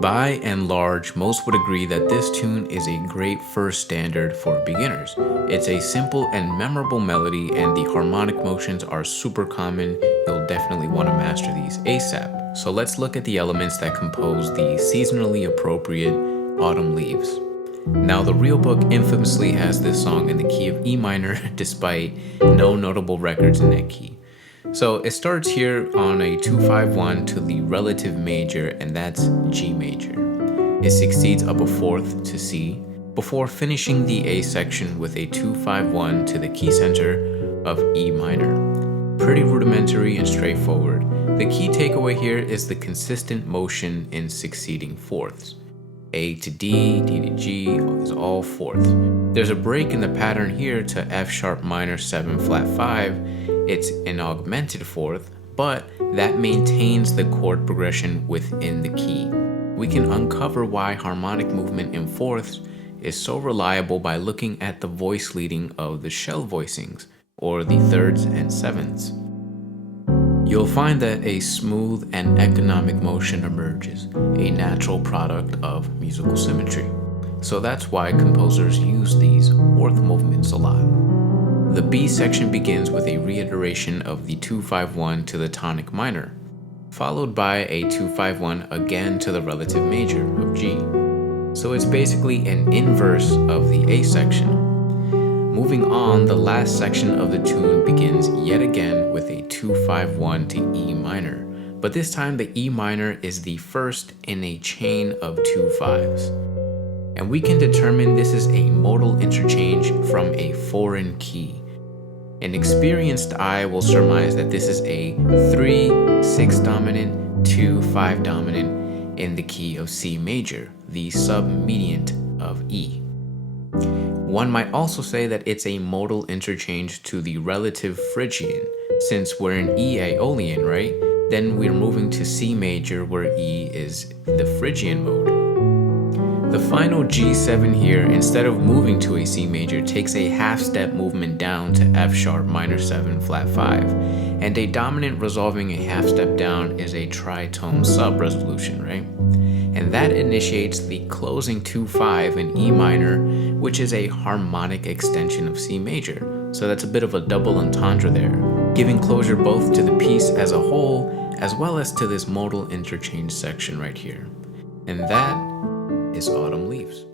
By and large, most would agree that this tune is a great first standard for beginners. It's a simple and memorable melody, and the harmonic motions are super common. You'll definitely want to master these ASAP. So let's look at the elements that compose the seasonally appropriate Autumn Leaves. Now, the real book infamously has this song in the key of E minor, despite no notable records in that key. So it starts here on a 2-5-1 to the relative major, and that's G major. It succeeds up a fourth to C, before finishing the A section with a 2-5-1 to the key center of E minor. Pretty rudimentary and straightforward. The key takeaway here is the consistent motion in succeeding fourths. A to D, D to G is all fourths. There's a break in the pattern here to F sharp minor 7 flat 5. It's an augmented fourth, but that maintains the chord progression within the key. We can uncover why harmonic movement in fourths is so reliable by looking at the voice leading of the shell voicings, or the thirds and sevenths. You'll find that a smooth and economic motion emerges, a natural product of musical symmetry. So that's why composers use these fourth movements a lot. The B section begins with a reiteration of the 2-5-1 to the tonic minor, followed by a 2-5-1 again to the relative major of G. So it's basically an inverse of the A section. Moving on, the last section of the tune begins yet again with a 2-5-1 to E minor, but this time the E minor is the first in a chain of 2 5s. And we can determine this is a modal interchange from a foreign key. An experienced eye will surmise that this is a 3-6 dominant, 2-5 dominant in the key of C major, the submediant of E. One might also say that it's a modal interchange to the relative Phrygian, since we're in E Aeolian, right? Then we're moving to C major, where E is the Phrygian mode. The final G7 here, instead of moving to a C major, takes a half-step movement down to F sharp minor 7 flat 5, and a dominant resolving a half-step down is a tritone sub-resolution, right? And that initiates the closing 2-5 in E minor, which is a harmonic extension of C major. So that's a bit of a double entendre there, giving closure both to the piece as a whole, as well as to this modal interchange section right here. And that is Autumn Leaves.